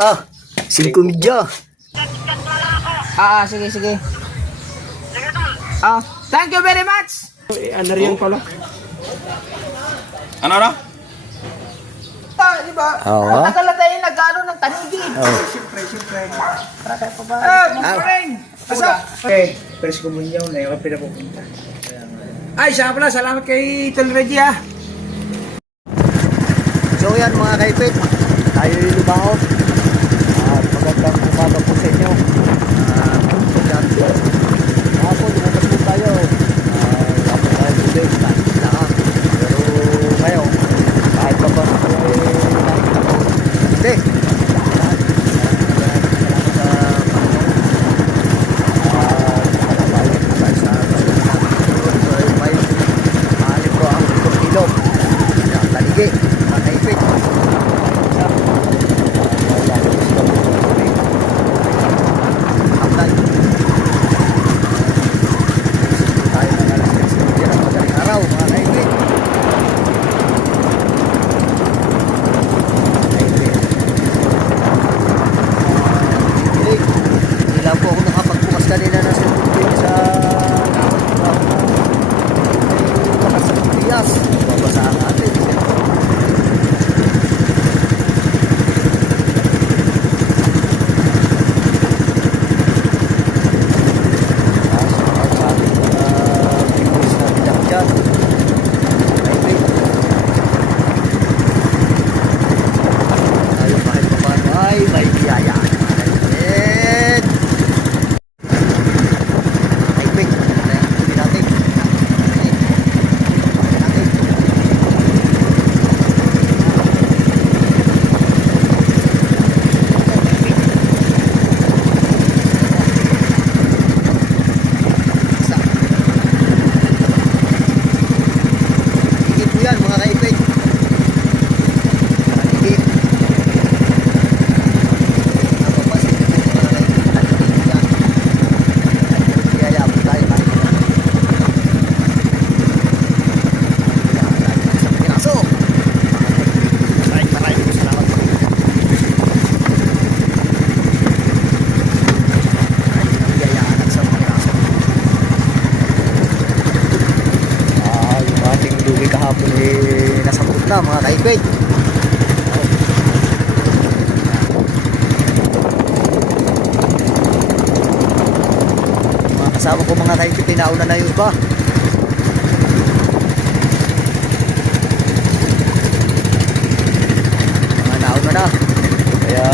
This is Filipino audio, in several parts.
Ah, 5 media. Sige, sige. Thank you very much. Ano rin pala? Ano na? Di ba? Oo. Matagal na tayo nag-ano ng tanigid. Siyempre. Para kayo pa ba? Asa? Okay, First Communion na yung pinapupunta. Ay, siya pala. Salamat kay Tol Reggie ah. So yan mga kaipit, tayo lulubaon. Magandang umaga po sa inyo. Hapon, lumabas po tayo. Hapon tayo tubig, kahit lang. Pero ngayon, kahit pa ba po nakita ko. Hindi. Talige, mga kaipit. Haplan. Tayo na nalang yan ang madaling araw, mga kaipit. Hindi lang po ako nakapagbukas kanina ng cellphone sa lakas sa Pilias. Babasahan natin. Kahapon nasabot na mga kaibig. Mga kasama ko mga kaibig, tinauna na yun ba? Mga nauna na. Kaya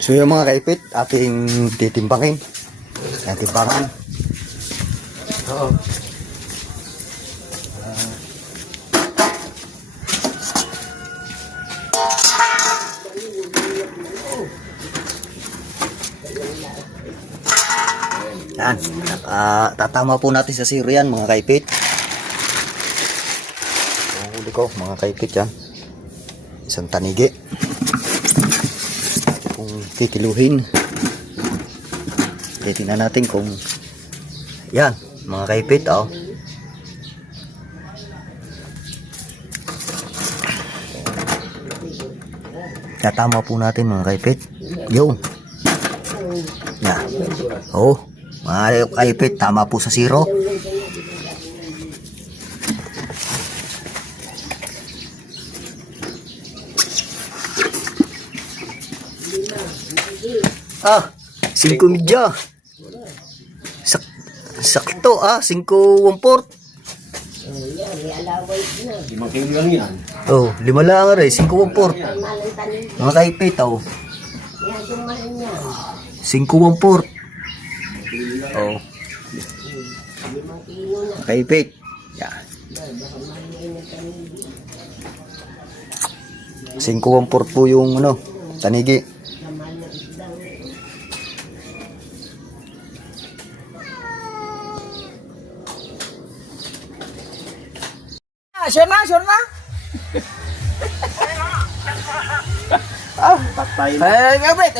So yung mga kaipit, ating titimbangin. Ayan, timbangan. Oo. Yan. Tatama po natin sa zero yan, mga kaipit. Huli ko, mga kaipit yan. Isang tanigi. Kung titiluhin. Tingnan natin kung yan, mga kaipit, oh. Tatama po natin, mga kaipit. Yo. Yan. Oh. Mga kaipit, tama po sa zero. Ah, 5 media. Sakto 5 1/4. 5 kilo lang yan. Oh, 5 lang rin, 5 1/4. Mga kaipit, oh. 5 1/4. Oh. Kaipit. Yan. 5 1/4 po yung tanigi. Sure na, sure na. Patay na. Gabrit,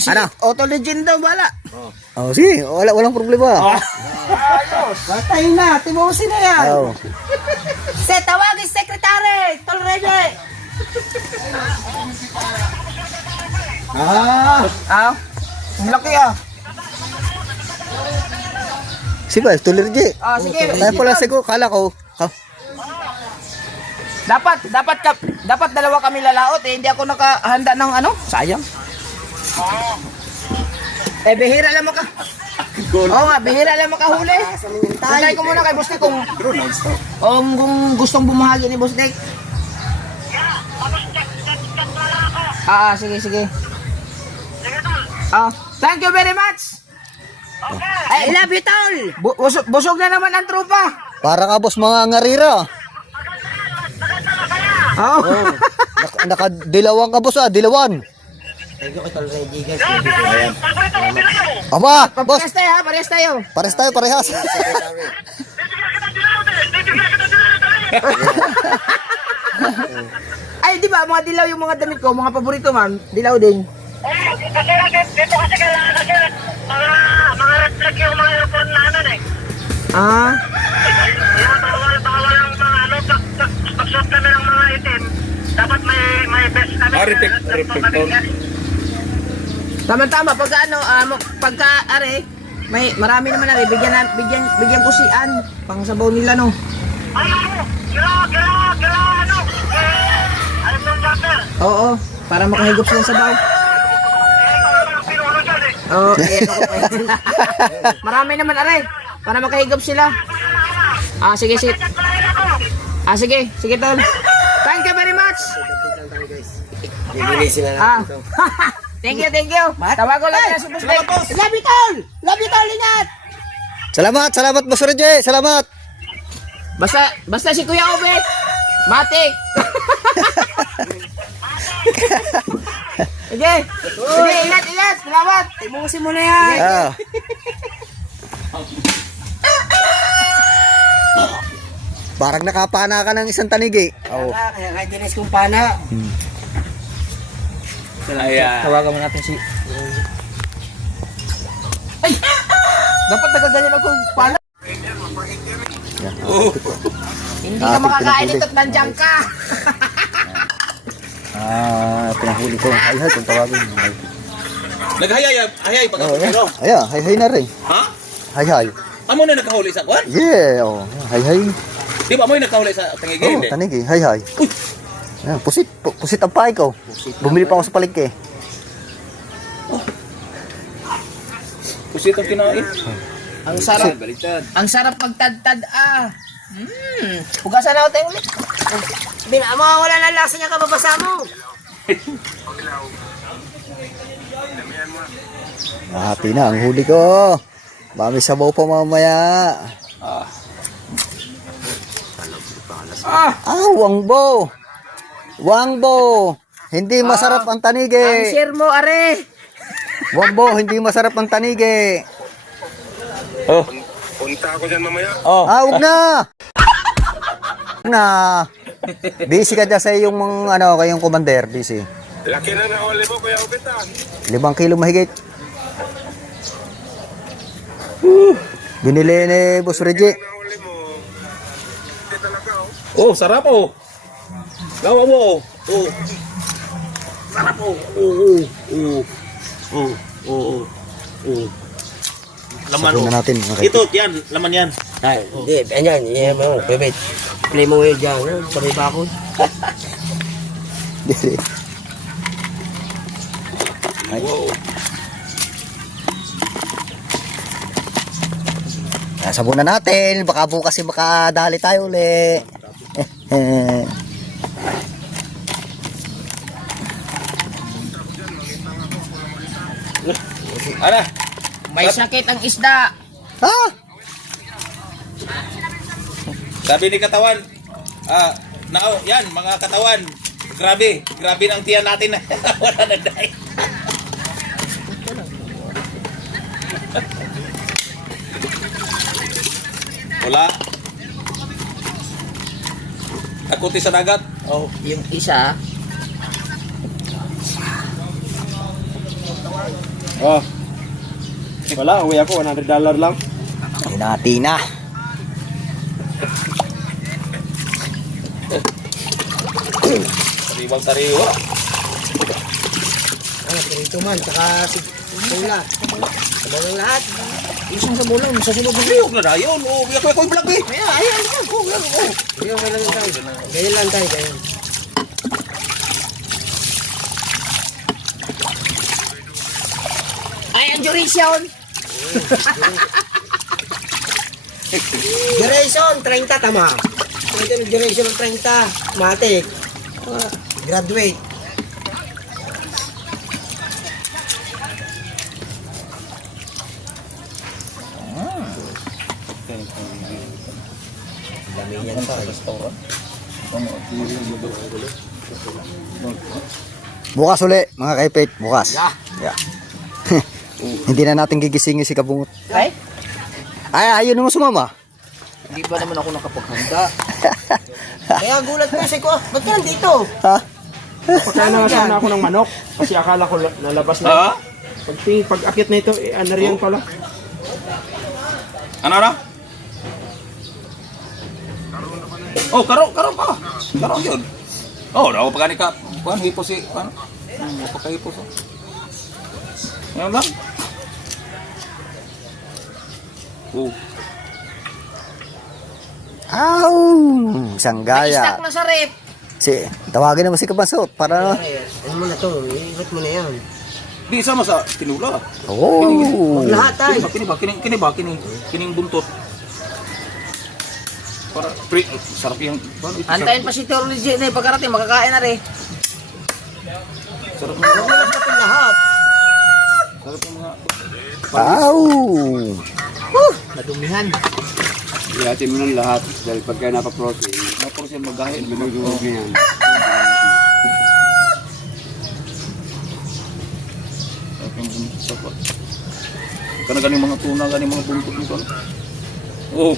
si Ano? Auto Legend daw, bala. Oh, sige, walang problema. Ayos. Patay na, tibusin na yan. Oh. Tawagin secretary, Tolrede. Ang laki Sige, tuloy. sige. Kaya pala siguro, kala ko. Dapat dalawa kami lalaot hindi ako nakahanda ng sayang. Bihira lang maka. Oo nga, bihira lang makahuli. Tantay ko muna kay Boss Nick kung gustong bumahagi ni Boss Nick. Sige. Thank you very much. I love you, tol. Busog na naman ang trupa. Para ka, boss, mga ngarira. Oh. Nakadilawang ka, boss, dilawan. Thank you kay Tolredi guys. Aba, boss, Parehas tayo. pares tayo, parehas. Ay, di ba, mga dilaw yung mga damit ko, mga paborito man, dilaw din. Dito kasi kailangan kasi mga reflect yung mga aircon na Ah, Kaya bawal ang mga pag-shot kami ng mga itim. Dapat may best kami. Reflector. tama-tama, pagka marami naman na bigyan ko si Ann, pang sabaw nila, no. Ay, kila, ayun yung water. Oo, para makahigop sila sa sabaw. Pinuno dyan eh. Oo, ayan ako. Marami naman, para makahigop sila. Sige. Sige, tol. Thank you very much. Bibili sila Ah. Thank you. Tawago lang na si Boss Nick. Love you, tol. Ingat. Salamat, boss Reggie. Salamat. Basta si Kuya Obet. Matik. Sige, ingat. Salamat. Ibusin mo na yan. Ah. Parang nakapana ka ng isang tanigi. Oh. Kaya kahit dinis kong pana. Tawagan mo natin si... Ay! Dapat nagaganyan ako pala. Hindi ka makakain ito at nandiyan ka. Pinahuli ko. Ay, kung tawagin. Naghayay pag Oh, yeah. Ayan, hay na rin. Ha? Hay. Amo na nakahuli sa kwan? Yeah, oh. Hay. Di ba mo yung nakahuli sa tangigay? Oh, Hindi. tanigi. Hay. Ayan, pusit ang pahay ko. Bumili pa ako sa palengke. Pusit ang kinain. Ang sarap magtad-tad Hugasan na ako tayo ulit. Wala na lasa niya kababasa mo. Hati na ang huli ko. Mami sabaw pa mamaya. Wangbo. Wangbo. Hindi masarap ang tanigi. Share mo, are. Wangbo, hindi masarap ang tanigi. Oh. Punta ako dyan mamaya. Oh. Huwag na. Huwag na. Busy ka dyan sa iyong mga, kayong commander. Busy. Laki na nahuli mo, Kuya Obet, 5 kilo mahigit. Binili ni Boss Reggie. Nahuli mo. Hindi talaga, oh. Oh, sarap oh. Gawa mo oh. Oh. Sarap oh. Oh. Laman Sabihin oh. na natin. Okay. Ito, yan. Laman yan. Ay, hindi. Ayan, yan mo. Bebet. Play mo ngayon dyan. Sabay ba ako? Wow. Sabunan natin. Baka bukas makadali tayo uli. Ano? May sakit ang isda. Ha? Sabi ni katawan. Yan, mga katawan. Grabe ng tiyan natin. Wala na dahil. Wala. Nakunti sa dagat. Oh, yung isa. Oh. Wala, uwi ako. $100 lang. Hinati na. Sariwang-sariwa. Ito man. Tsaka si Tula. Sabay ng lahat. Isang sa bulong, sa sunod ng Ayok na yun. Oh, biyak ko yung vlog eh. Ayan. Ganyan lang tayo. Ganyan lang tayo. Ganyan. Ay, ang duration. Duration, 30 tama. Ito yung duration ng 30. Matik. Graduate. Dami yan pa. Bukas uli, mga kaipit. Bukas. Yeah. Hindi na natin gigisingin si Kabungot. Ay, Ayun naman sumama. hindi ba naman ako nakapaghanda? Kaya gulat ko kasi ko. Ba't ka nandito? Ha? Pagkana sana ako ng manok. Kasi akala ko nalabas na. Ha? Pag akit na ito, ano riyan pala. Ano na? Oh, karo pa. Karo yun. Oh, ako pagani ka. Kuan hipos si, ano? Pagkahipos. Yan lang. Oh. Aw! Isang gaya. Stock na sa rep. Tawagin naman si Kabansot para... Ano mo na to? Iikot mo na yan. Di sama sa tinula. Oh! Lahat tayo. Kining buntot. Para sarap yung Antayin pa si Toro Legit na pagkarating, makakain na rin. sarap ng Wala natin lahat. sarap ng mga Aw! Nadumihan. Ilatin mo ng lahat dahil pagka napaprotein, napos yan magahin. binugurog na yan. Kana ganing mga tuna, ganing mga buntot nito. Oh.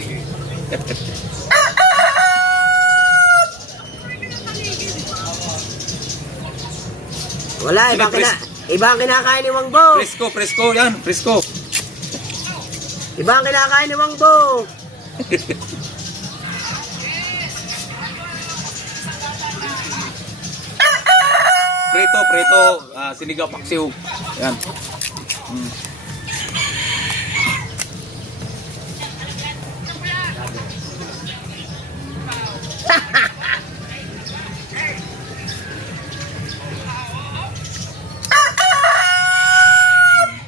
Wala, iba ang kinakain ni Wangbo. Presko yan, presko. Iba ang kinakain ni Wangbo. Preto, sinigaw paksiw. Yan.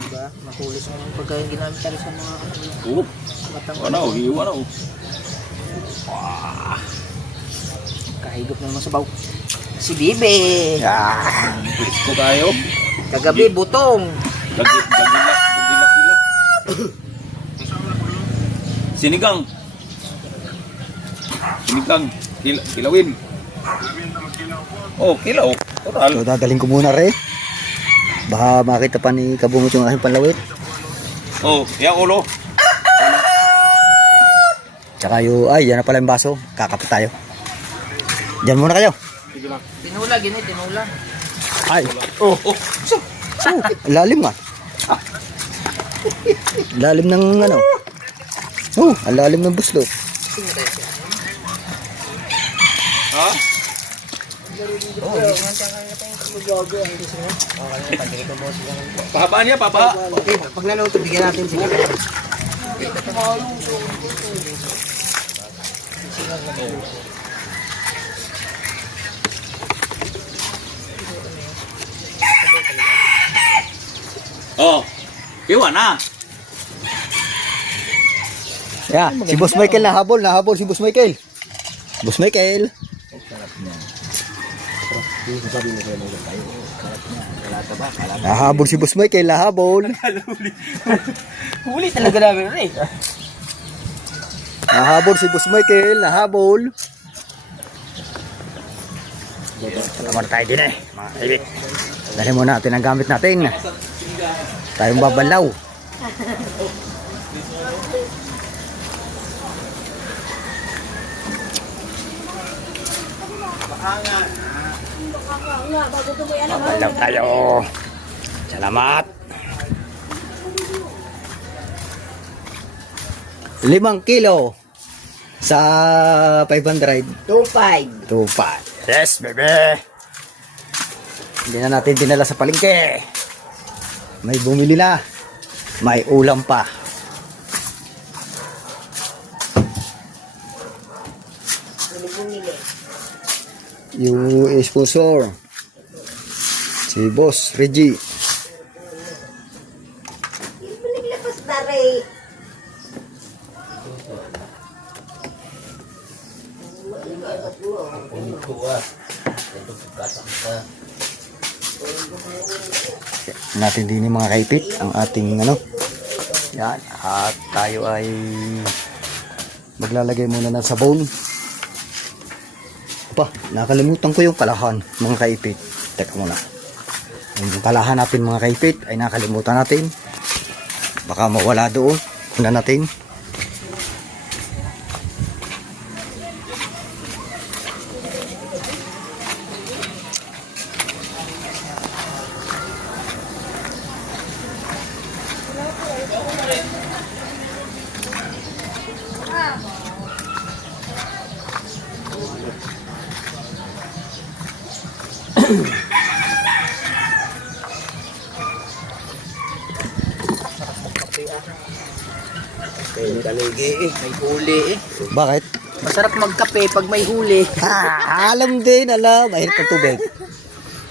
Diba? Makulis mo ng pagkain ginamit tayo sa mga Oh. matang Hiwa na. kahigop na naman sa baw. Si Bibe. Ah! Presko tayo. Kagabi, butong. Gagilak. Sinigang. Kilawin. Oh, kilaw. Oral. So dadaling ko muna re. Baka makita pa ni Kabungot yung aking panlawit. Oh, yung ulo. Tsaka yung, ay yan na pala yung baso. Kakapit tayo. Diyan muna kayo. Tinula, tinula. Ay. Oh. Lalim nga. Lalim ng ano. Oh, ang lalim ng buslo. Ha? Pahabaan niya, papa. Okay, pag naluto, bigyan natin sila. Oh, iwan na. Yeah, si Boss Michael nahabol si Boss Michael. Boss Michael. Nahabol si Boss Michael, nahabol. Huli talaga namin eh. Nahabol si Boss Michael, nahabol. Naman tayo din eh, mga kaibig. Dali muna natin ang gamit natin. Tayong babalaw. Babalaw tayo. Salamat. 5 kilo sa 500. 2.5. 2.5. Yes, baby. Hindi na natin dinala sa palengke. May bumili na. May ulam pa. Yung sponsor, si Boss Reggie. Natin din yung mga kaipit ang ating ano. Yan, at tayo ay maglalagay muna ng sabon. Pa, nakalimutan ko yung kalahan mga kaipit. Teka muna. Yung kalahan natin mga kaipit ay nakalimutan natin. Baka mawala doon. Una natin. May huli eh. Bakit? Masarap magkape pag may huli. Alam din, alam. Mahirap ang tubig.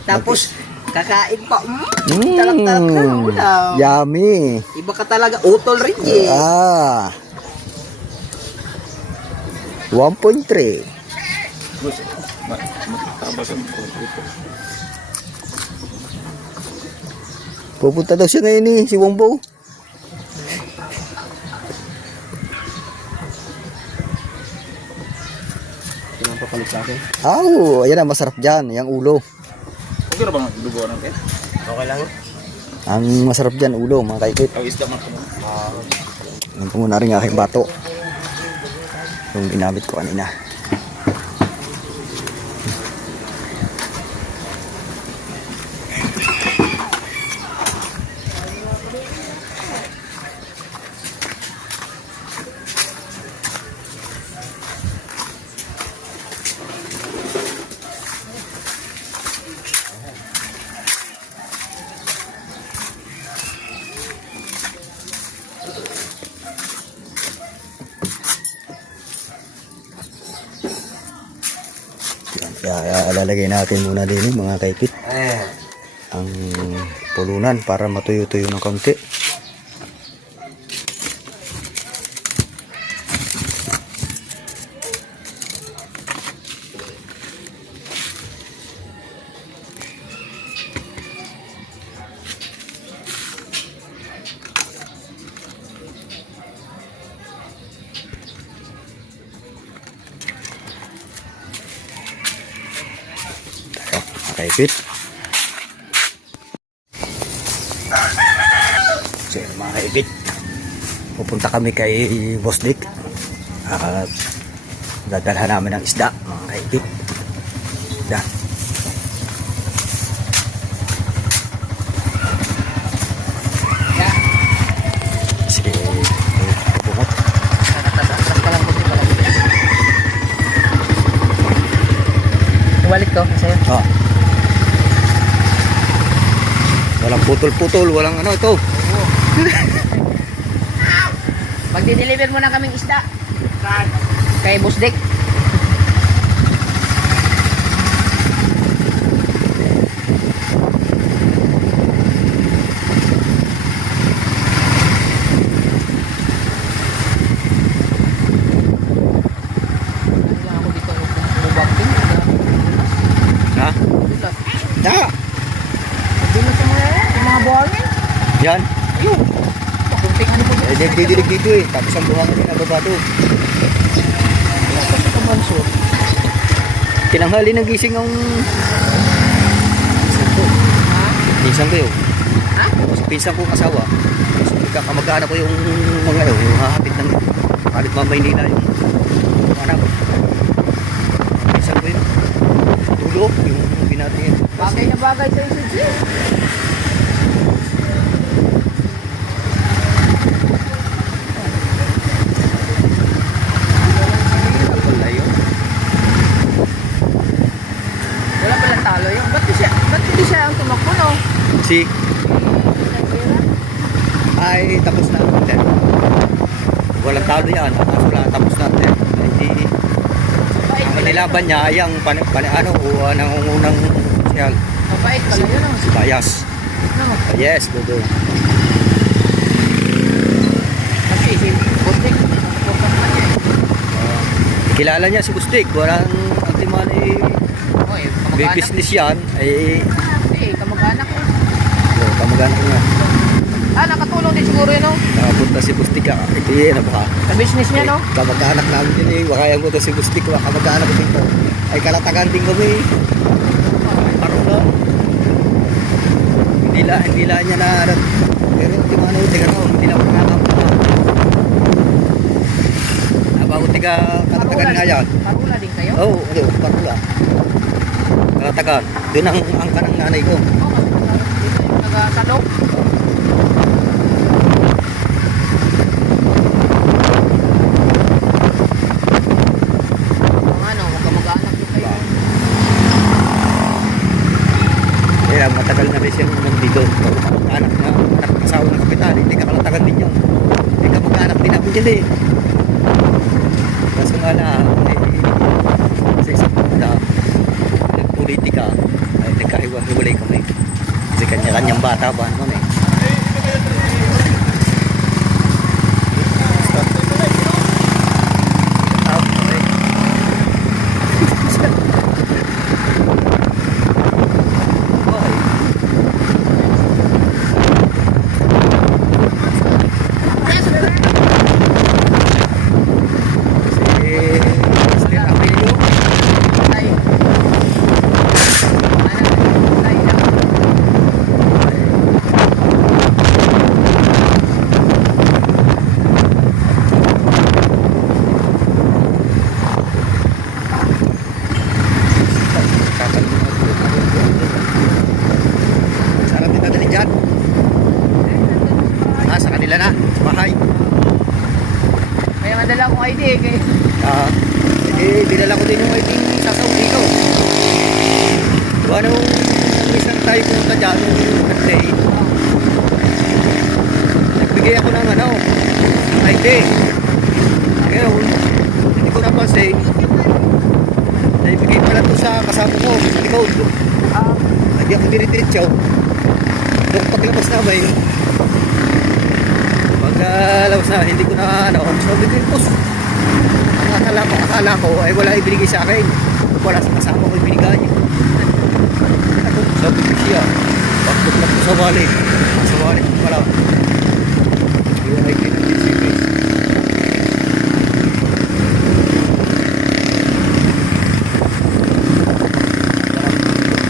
Tapos, kakain pa. Talak-talak na ulam. Yummy. Iba ka talaga. Utol rin eh. 1.3. Pupunta daw siya ngayon eh, si Wongbo. Papalit sa akin. Ayan na, masarap dyan, yung ulo. Okay na bang dugo ng kaya? Okay lang. Ang masarap dyan, ulo, mga kaikit. Ang isda man ko. Yan po muna rin ang aking bato. Yung ginamit ko kanina. Kaya lalagay natin muna din mga kaikit ang pulunan para matuyo-tuyo ng kaunti. kaipit. So yun, mga kaipit, pupunta kami kay Boss Dick at dadalhan namin ng isda, mga kaipit. Isda. Sige, pupungot. Balik ko sa'yo. Oh. Walang putol-putol, walang ano ito. Magdi-deliver muna kaming isda. Kay Boss Dick. Ha? Da! Hindi mo sa mga buhangin. Yan. Ayun. Pakunting ano po dito. Eh, nagdidilig dito eh. Tapos ang buhangin yung nababa doon. Tinanghali ng gising ang pinsan ko yun. Ha? Tapos pinsan ko asawa. Tapos kamag-anak ko yung mga yun, yung hahapit ng halit Maynila yung anak ko. Pinsan ko yun. Tulo, yung binatingin. Bagay na bagay sa isip. Wala palang talo yun. Ba't hindi siya ang tumakbo, no? Si ay tapos na. Walang talo yan. Kaso lang tapos na. Hindi. Ang nilaban niya ay ang nangungunang siyal. Mabait pala yun, no? Si Bayas. Ano? Yes, dodo. Kasi si Boss Dick, focus na niya. Kilala niya si Bustik. Walang ultiman eh. Oh, eh, May kamag-anak. business yan. Ay, Eh, kamag-anak ko. kamag-anak ko nga. Nakatulong din siguro yun, no? Nakapunta si Bustik. Ito yun, baka. Sa business niya, no? Kamag-anak namin din eh. Baka yan mo to si Bustik. Kamag-anak ko dito. Ay kalatagan din kami. Parang na. Hindi lang niya na. Pero di man ako tiga noon. Hindi lang ako nakakampa. Abago tiga kalatagan nga yan. Parula din kayo? Oo, parula. Kalatagan. Doon ang kanang nanay ko. Oo, dito yung nag-salok. Ano, magkamag-anak din kayo. Kaya matagal na rin siya nandito. Anak asawa ng kapitan. Hindi ka kalatagan din yun. Hindi ka mag-anak din ako dyan eh. Kaso nga na, sa isang punta, nagpolitika, ay nagkahiwa-hiwalay kami. Kasi kanya-kanyang bata ba naman eh. Sarap din dadalhin dyan. Sa kanila na, sa bahay. Kaya madala akong ID eh. Kaya... Dinala ko din yung ID sa Saudi ko. Diba nung isang tayo pumunta dyan, nung birthday, nagbigay ako ng ID. Ngayon, hindi ko napansin, naibigay pala ito sa kasama ko, sa likod. Hindi ako dinidiretso. Nung paglabas namin, pagkalabas na, hindi ko na sabi ko, boss, akala ko ay wala ibinigay sa akin. Wala sa kasama ko ibinigay. Sabi ko siya, bakit lang ko sa wallet. Sa wallet ko pala. Yung ay pinag-isipin.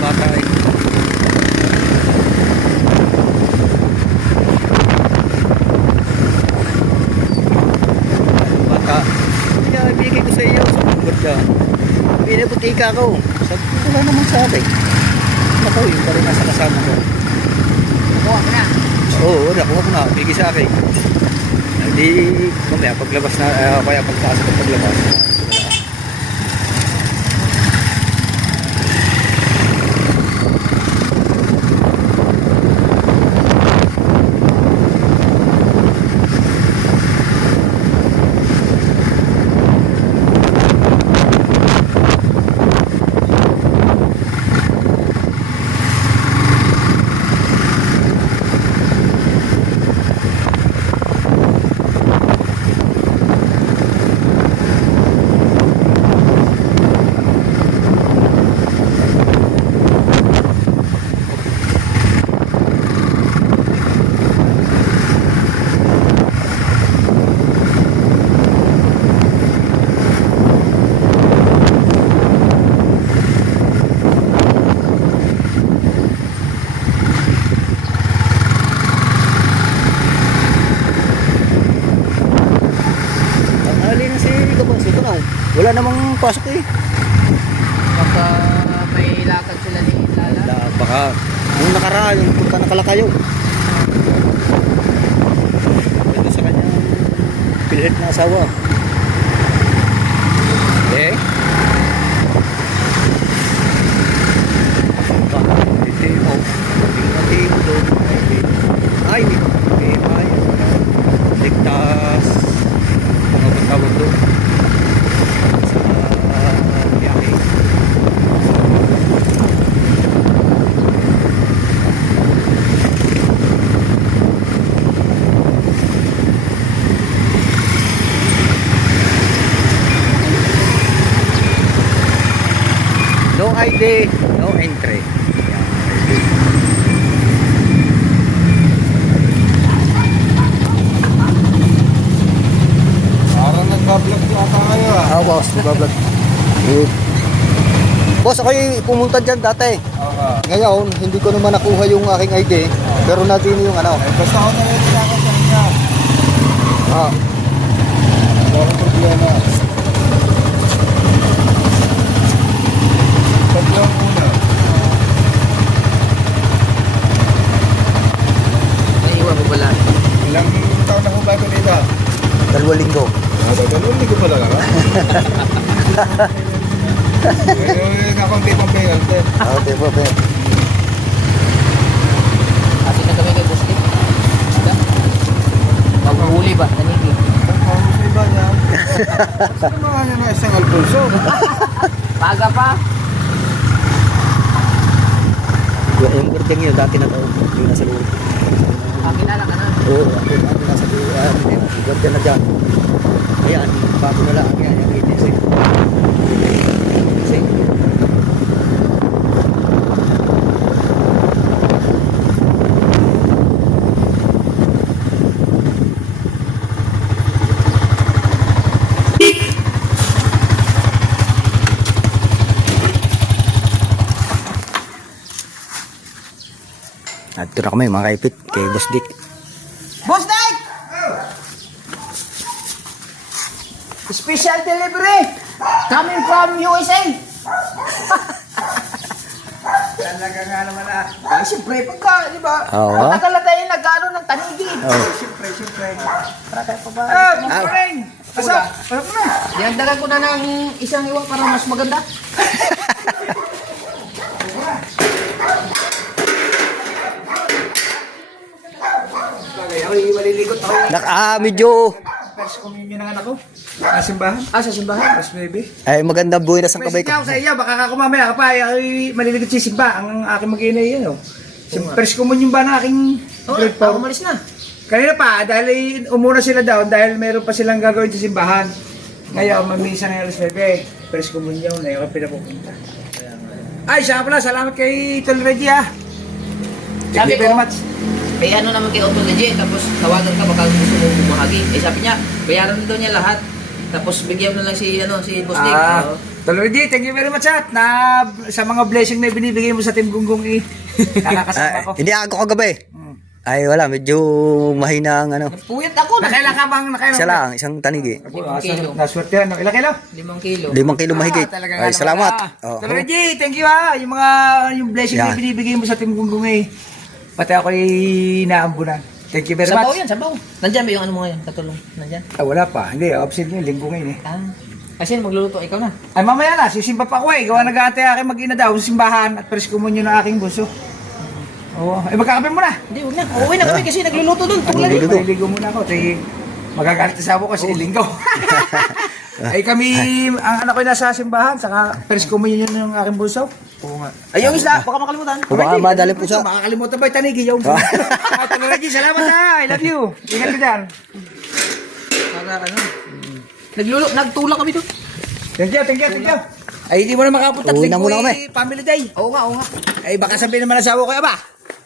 Bata eh. ka ako. Sabi ko, wala naman sa akin. Ako, yung pa rin nasa kasama ko. Kuha mo na. Oo, nakuha ko na. Bigay sa akin. Hindi, mamaya paglabas na, kaya pagtaas ko paglabas. Wala namang pasok eh. Baka may lakad sila ni Lala. Baka yung nakaraan, yung punta na Kalakayo. Ito sa kanyang pilhit na asawa. Eh? Hindi mo. Hindi mo doon. Ay, ligtas. Mga tawag doon. No ID, no entry. Parang nagbablog yata kayo ah. Boss, nagbablog. Boss, ako'y pumunta dyan dati. Ngayon, hindi ko naman nakuha yung aking ID. Pero natin yung ano. Basta ako nalilita ako sa inyo. Ah, Walang problema. Tatlo ang una. Naiwan mo pala. Ilang taon na ko ba ito dito? 2 linggo. Dalawang linggo pala ka? Ngayon akong tipang bayan. Okay po, pe. Kasi na kami kay Bustik. Isda. Maghuli ba? Nanigi. Ang iba niya. Saan mga niya na isang Alfonso? Paga pa. Yung gurdeng yun, dati na to. Yung nasa loob. Pakilala ka na. Oo, ako nasa loob. Yung gurdeng na dyan. Ayan, bago na lang. Ayan, yung agency. Agency. At ito na kami mga kaipit kay Boss Dick. Boss Dick! Special delivery coming from USA. Talaga nga naman ah. Ay, siyempre, pagka, di ba? Oo. Matagal na tayo nag-ano ng tanigi. Oh. Siyempre. Para tayo pa ba? Good morning. Pasok. Pasok na. Dinagdagan ko na ng isang iwan para mas maganda. Bagay, ako'y maliligot ako. Medyo First communion ng anak ko. Simbahan. Sa simbahan. First baby. ay magandang buhay na sa kabay Pwede ko. ako sa iya, baka ako mamaya ka pa, ay maliligot si Simba, ang aking mag-inay yan. First communion ba na aking grade Ako 4? umalis na. Kanina pa, dahil umuna sila daw, dahil meron pa silang gagawin sa simbahan. Ngayon, mamisa na yung alas 9. First communion na yung pinapupunta. Ay, siya pala, salamat kay Tol Reggie ah. Thank Sabi you very ko, much. Kay ano naman kay Otto Legend, tapos tawagan ka baka gusto mo bumahagi. Sabi niya, bayaran na daw niya lahat. Tapos bigyan na lang si Boss Dick. Oo. Tol Reggie, thank you very much at na sa mga blessing na binibigay mo sa Team Gunggong kakakasama ko. Hindi ako kagabi. Ay, wala. Medyo mahina ang ano. Puyat ako. Nakailan ka bang Isa lang, isang tanigi. kilo. Naswerte yan. Ilang kilo? 5 kilo. 5 kilo mahigit. talagang Ay, ano salamat. ka. Oo. Talaga, G, thank you ha. Yung blessing Yan. na binibigay mo sa Team Gunggong eh. Pati ako naambunan. Thank you very Sabaw much. yan, sabaw. Nandyan ba yung ano mo ngayon? Katulong. Nandyan? Ah, wala pa. Hindi, absent mo yung linggo ngayon eh. Ah. Kasi magluluto, ikaw na. Ay, mamaya na, sisimba pa ako eh. Gawa nag-aantay aking mag-ina daw sa simbahan at pares kumunyo ng aking buso. Oo. Eh, magkakape mo na. Hindi, huwag na. Uuwi na kami kasi nagluluto doon. Tulad eh. Nagluluto. Maliligo muna ako. Tay, magagalit sa ako kasi linggo. Ay kami, ang anak ko ay nasa simbahan, saka pares kumunyo ng aking buso. Oo nga. Ay, yung isla, baka makalimutan. O baka madali po sa... Makakalimutan ba yung tanigi yung... At Reggie, salamat ha. I love you. Ingat ka dyan. Para ano. Nagtulak kami doon. Thank you, thank you, thank you. Ay, hindi mo na makapunta. Uwi na muna kami. Family day. Oo nga, oo nga. Ay, baka sabihin naman ng asawa ko, ba?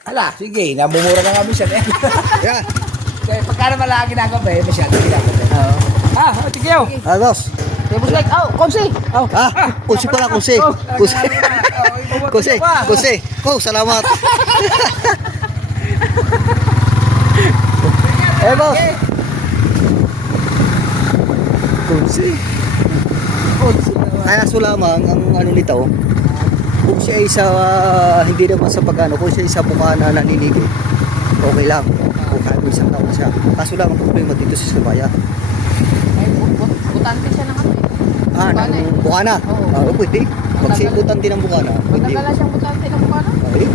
Ala, sige, namumura na nga minsan eh. Yeah. Kaya pagka naman lang ginagawa ba, masyado ginagawa. Oo. Ah, thank you. Ah, boss. Tapos like, Konsi. Ah, kusi pala, kusi. Kusi. Kusi. Kusi. Oh, salamat. Eh, boss. Kusi. Kaya sulamang ang ano nito, kung siya ay sa, hindi naman sa pagano, kung siya ay sa bukana na naninigo, okay lang. Kung kahit isang taon siya. Kaso lang ang problema dito sa Sabaya. Butante siya ng ano eh. Ah, Bukana eh. ng bukana? Oo. Oo, pwede. Magsiputan din ng bukana. Pwede. Magdadala siyang butante ng bukana. Okay.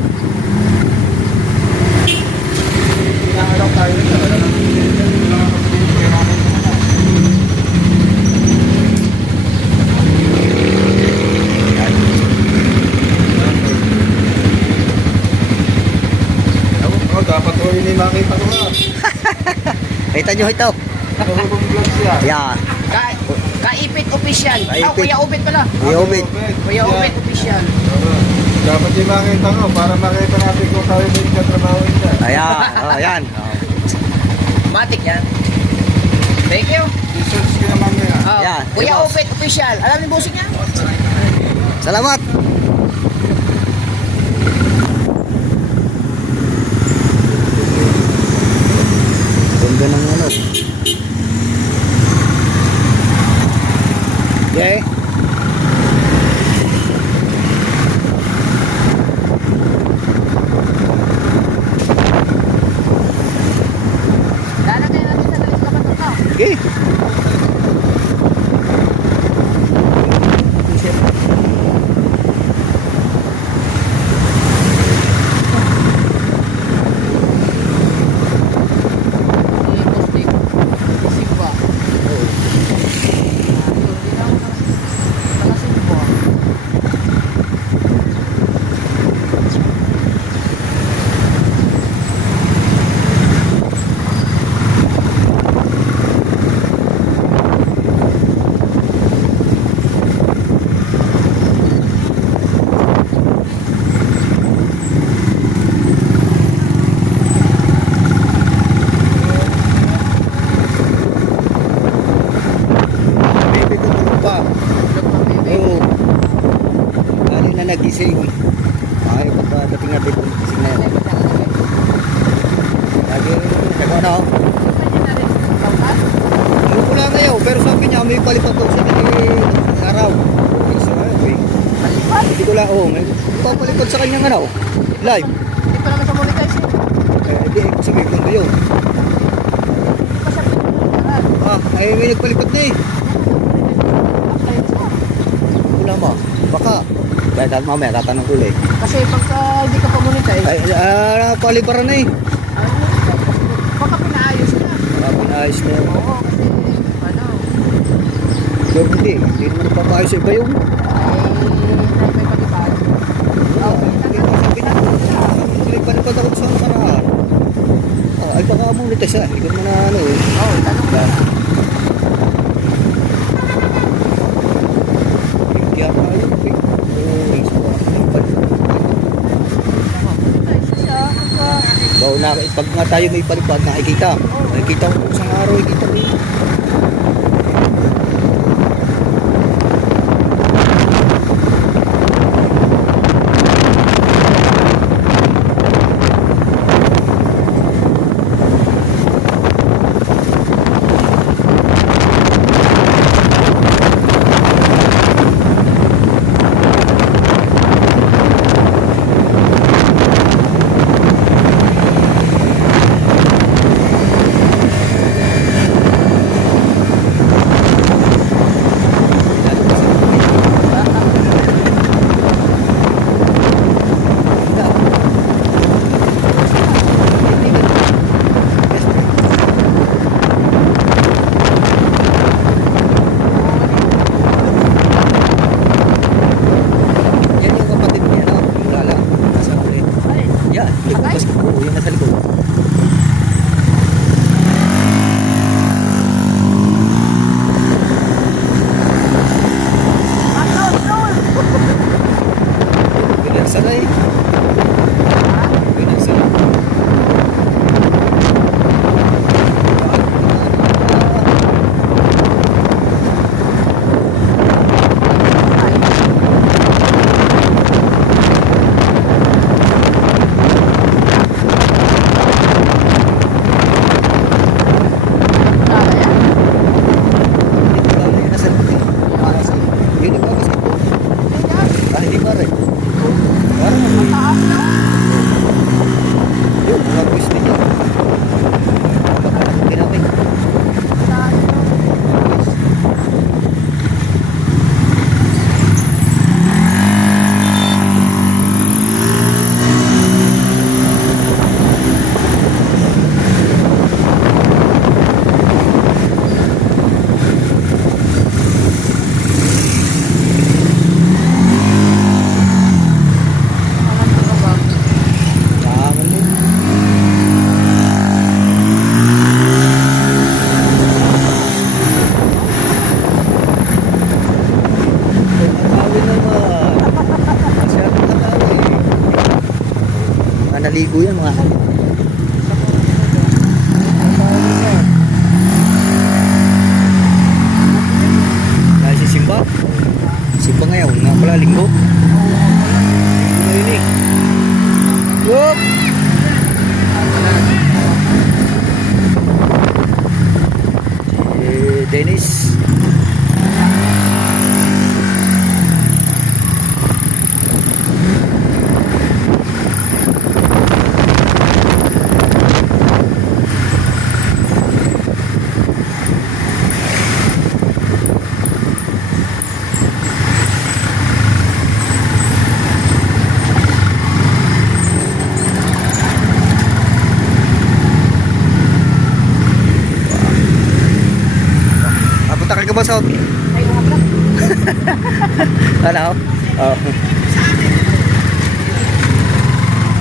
Oh, dapat ko hindi makita ko na. Kita nyo ito. Nahulong vlog siya. Yan. Kaipit official. Kaipit. Kuya Upit pala. Iobit. Kuya Upit official. Dapat yung makita ko para makita natin kung tayo din katrabaho niya. Ayan. Oh, ayan. Matik yan. Thank you. I-search ko naman niya. Yan. Kuya Boss. Upit official. Alam ni bossing niya? Salamat. Ganda ng ano. Okay. Lalagay natin sa dalis kapag ito. Okay. Simba. Baby ko tulog pa. Oo. Dali na nagising. Ay, pagkadating natin kung nagising na yan. Lagi kaya ano. Ano ko lang ngayon, pero sabi niya may palipat daw sa araw. So, okay. Hindi ko lang, may papalipad sa kanyang ano, live. Hindi pa naman siya monetize eh. Hindi, sabihin ko yun. Ah, ay may nagpalipad na eh. Wala mo, baka. Dahil mamaya tatanong ko ulit. Kasi pagka hindi ka pa monetize, Ay, palibaran na eh. baka pinaayos na. Pinayos na yun. Oo, kasi ano, Pero hindi naman napapayos sa iba yung. may palipad. Sabi niya, nagpalipad ako sa nakaraan. Ay baka monetize na, hindi ko naman na ano eh. Oo, tanong mo na. Kaya tayo, okay. Monetize siya pagka So, pag nga tayo may palipad, nakikita. Nakikita ko isang araw, nakikita ko yun. Kabasot? Ay, mga pala. Ano? Oh.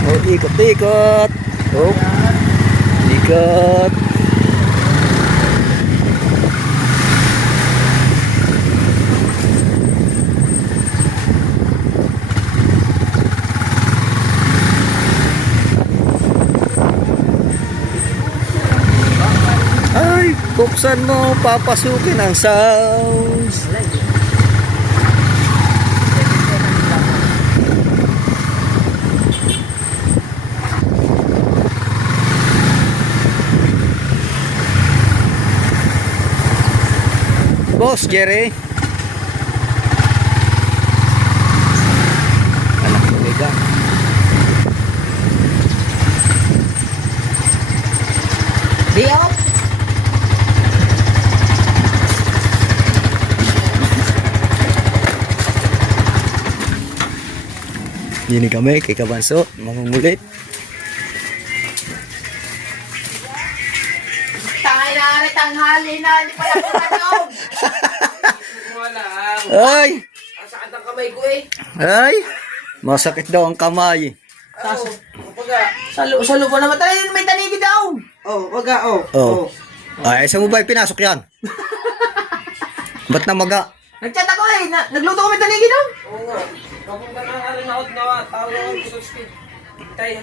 Oh, ikot-ikot. Oh. Ikot. Ay, buksan mo, papasukin ang sounds. Boss Jerry. Anak ko mega. Di ako. Dini kami kay Kabanso, mamumulit. Tangay na rin, tanghali na. Hindi pala ko na yun. Ay! Ang sakit ng kamay ko eh. Ay! Masakit daw ang kamay. Salo po naman tayo. May tanigi daw. Oh, waga, oh. Oh. Ay, saan mo ba pinasok yan? Ba't namaga? Nagchat ako eh. Nagluto ko may tanigi daw. Oo nga. Papunta na nga rin ako na tawag ako sa speed. Tayo.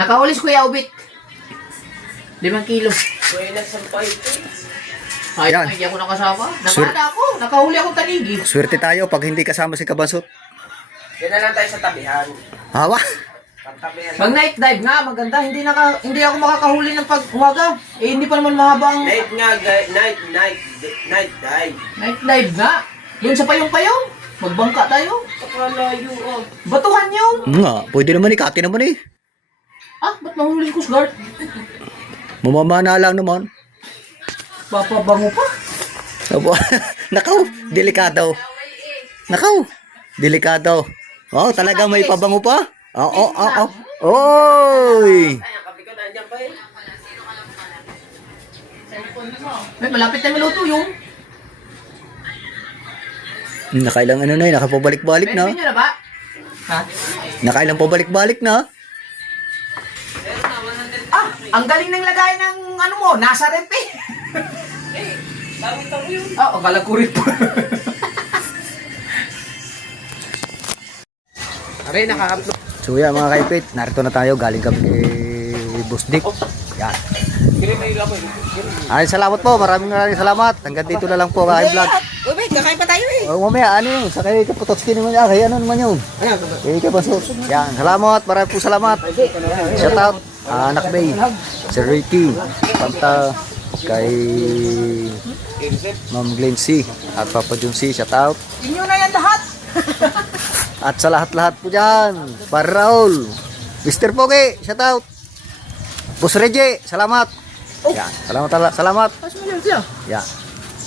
Nakahulis Kuya Ubit. 5 kilo. Buenas ang fight. Ay, Yan. hindi ako nakasama. Nakada ako. Nakahuli akong tanigi. Swerte tayo pag hindi kasama si Kabansot. Yan na lang tayo sa tabihan. Hawa! Pagtabihan. Mag night dive nga, maganda. Hindi ako makakahuli ng pag umaga. Eh, hindi pa naman mahaba ang Night nga, night dive. night dive nga. Yun sa payong-payong. Magbangka tayo. Kapalayo, oh. Batuhan yun. Nga, pwede naman ikati naman eh. Ah, ba't mahuli yung Coast Guard? Mamamana lang naman. Papabango pa. Abo. Nakaw, delikado. Nakaw, delikado. Oh, talaga may pabango pa? Oo, oo, oo. Oy! Ay, ang kape ko nandiyan pa eh. May malapit na maluto yung. Nakailang ano na eh, nakapabalik-balik na. Meron nyo na ba? Ha? Nakailang pabalik-balik na. Ah, ang galing ng lagay ng ano mo, nasa rep eh. Tawag yun. Ah, akala ko rin po. Aray, naka-upload. So yan mga kaipit, narito na tayo, galing kami kay Boss Dick. Yan. Ay, salamat po, maraming salamat. Hanggang dito na lang po ka vlog. Uy, wait, kakain pa tayo eh. Oh, mamaya, ano yun? Sa kay Kaputotski naman yan. Kaya ano naman yun? Kay Kabansot. Yan, salamat. Maraming po salamat. Shout out. Anak Bay. Sir Ricky. Panta kay Ma'am Glency. At Papa Junsi. Shout out. Inyo na yan lahat. At sa lahat-lahat po dyan. Para Raul. Mr. Pogi. Shout out. Boss Reggie. Salamat. Yan. Salamat. Yan.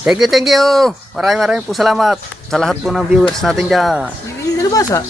Thank you. Maraming po salamat sa lahat po ng viewers natin dyan. Hindi nalabasa.